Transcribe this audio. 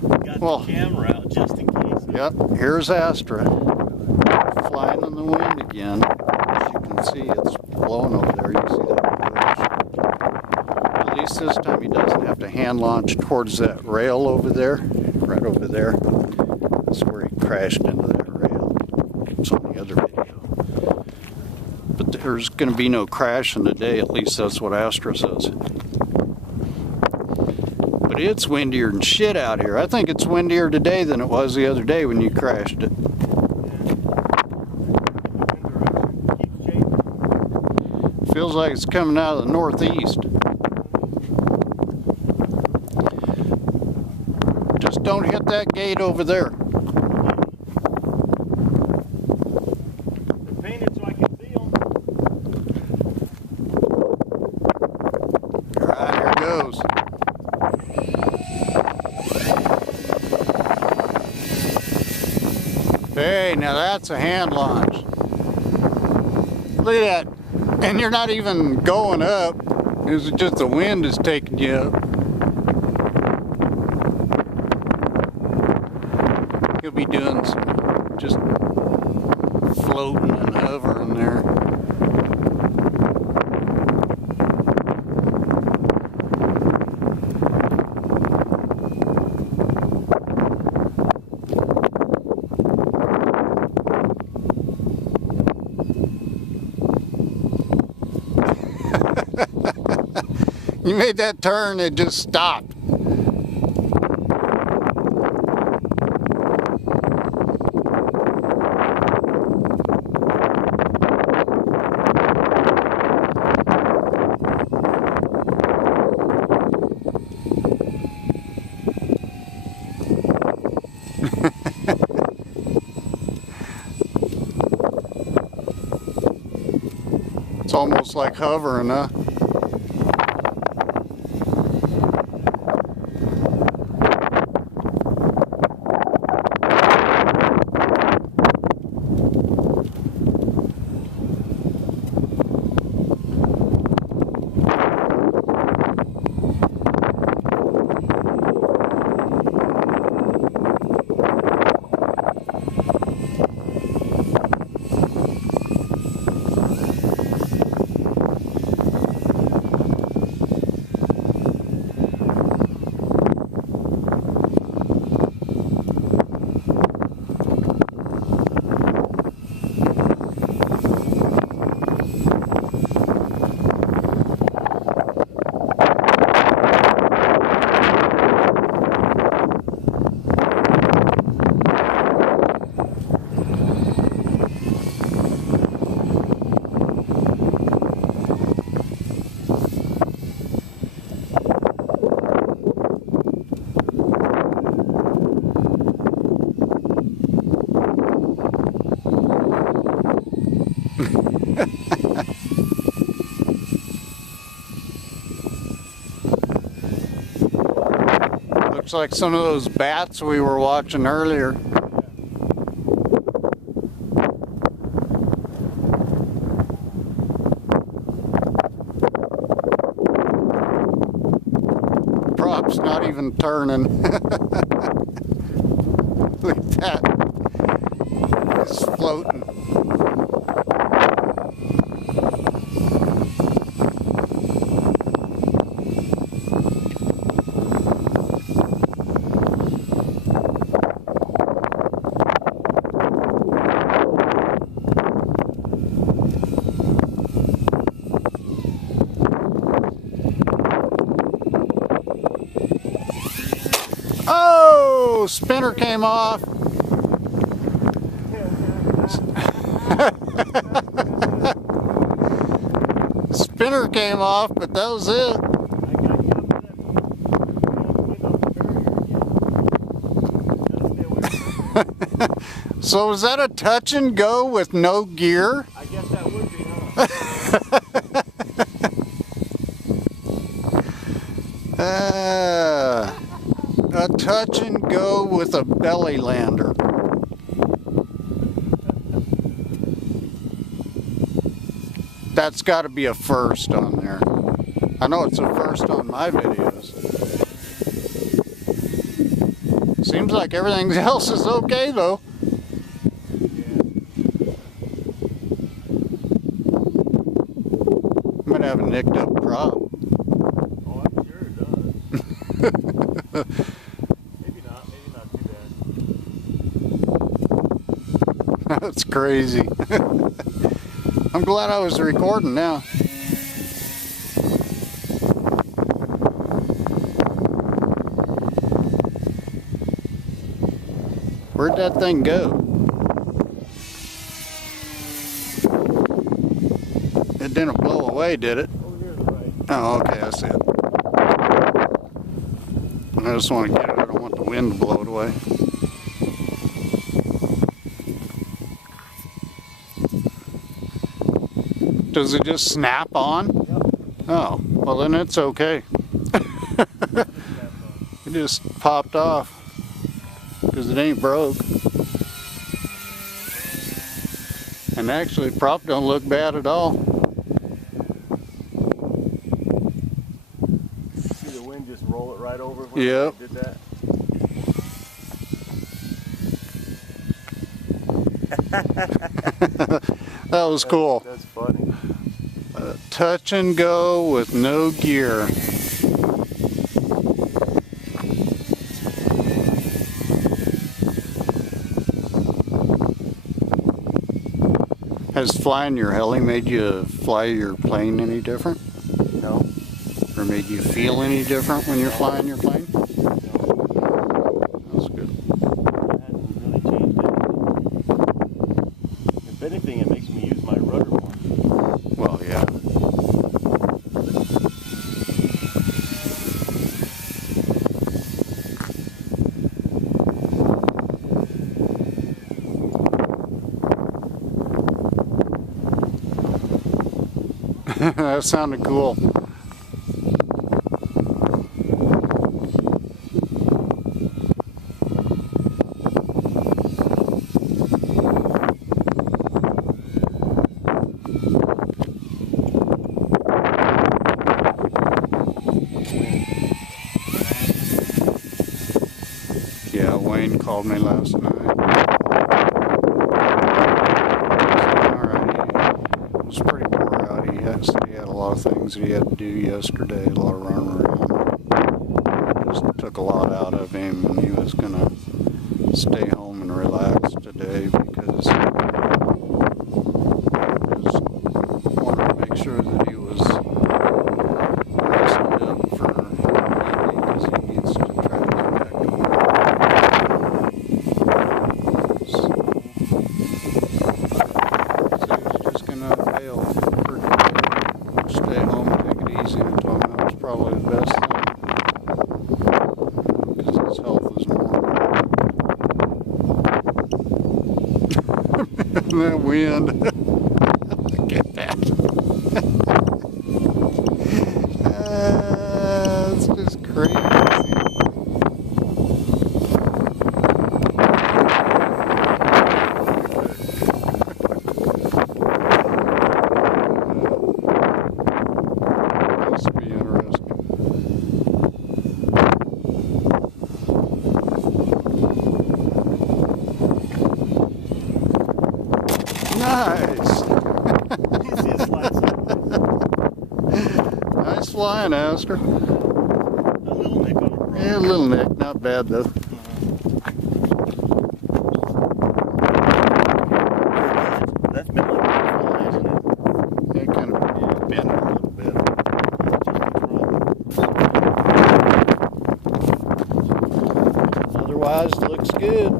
Got the camera out just in case. Yep, here's Astra. Flying in the wind again. As you can see, it's blowing over there. You see that bush. At least this time he doesn't have to hand launch towards that rail over there. Right over there. That's where he crashed into that rail. It's on the other video. But there's going to be no crashing today. At least that's what Astra says. But it's windier than shit out here. I think it's windier today than it was the other day when you crashed it. Feels like it's coming out of the northeast. Just don't hit that gate over there. They're painted so I can see them. Alright, here goes. Hey, now that's a hand launch. Look at that. And you're not even going up. It's just the wind is taking you up. You'll be doing some just floating and hovering there. You made that turn, it just stopped. It's almost like hovering, huh? Looks like some of those bats we were watching earlier. Prop's not even turning. Look at that. It's floating. Oh, spinner came off. Spinner came off, but that was it. So was that a touch and go with no gear? I guess that would be, huh? A touch and go with a belly lander. That's got to be a first on there. I know it's a first on my videos. Seems like everything else is okay though. Yeah. Might have a nicked up prop. Oh, I'm sure it does. Maybe not too bad. That's crazy. I'm glad I was recording now. Where'd that thing go? It didn't blow away, did it? Over here to the right. Oh, okay, I see it. I just want to get it. I don't want the wind to blow it away. Does it just snap on? Yep. Oh, well then it's okay. It just popped off because it ain't broke. And actually, the prop don't look bad at all. See the wind just roll it right over when Yep. I did that? That was cool. That's funny. Touch and go with no gear. Has flying your heli made you fly your plane any different? No. Or made you feel any different when you're flying your plane? That's good. It hasn't really changed anything. If anything, it makes me use my rudder more. Well, yeah. That sounded cool. Yeah, Wayne called me last night. It was pretty poor out. He had a lot of things that he had to do yesterday, a lot of running around. Just took a lot out of him, and he was gonna stay home and relax today because he just wanted to make sure that he was rested up for Monday because he needs to try to get back to work. So he was just gonna bail for today, stay home, take it easy, and told him that was probably the best thing because his health was more important. That wind. Look at that. It's just crazy. Must be interesting. Nice. You see it slide sideways. Nice flying, Astra. A little nick on the front. Yeah, a little nick, not bad though. That's been like a fly, isn't it? It kind of bent a little bit. Otherwise, looks good.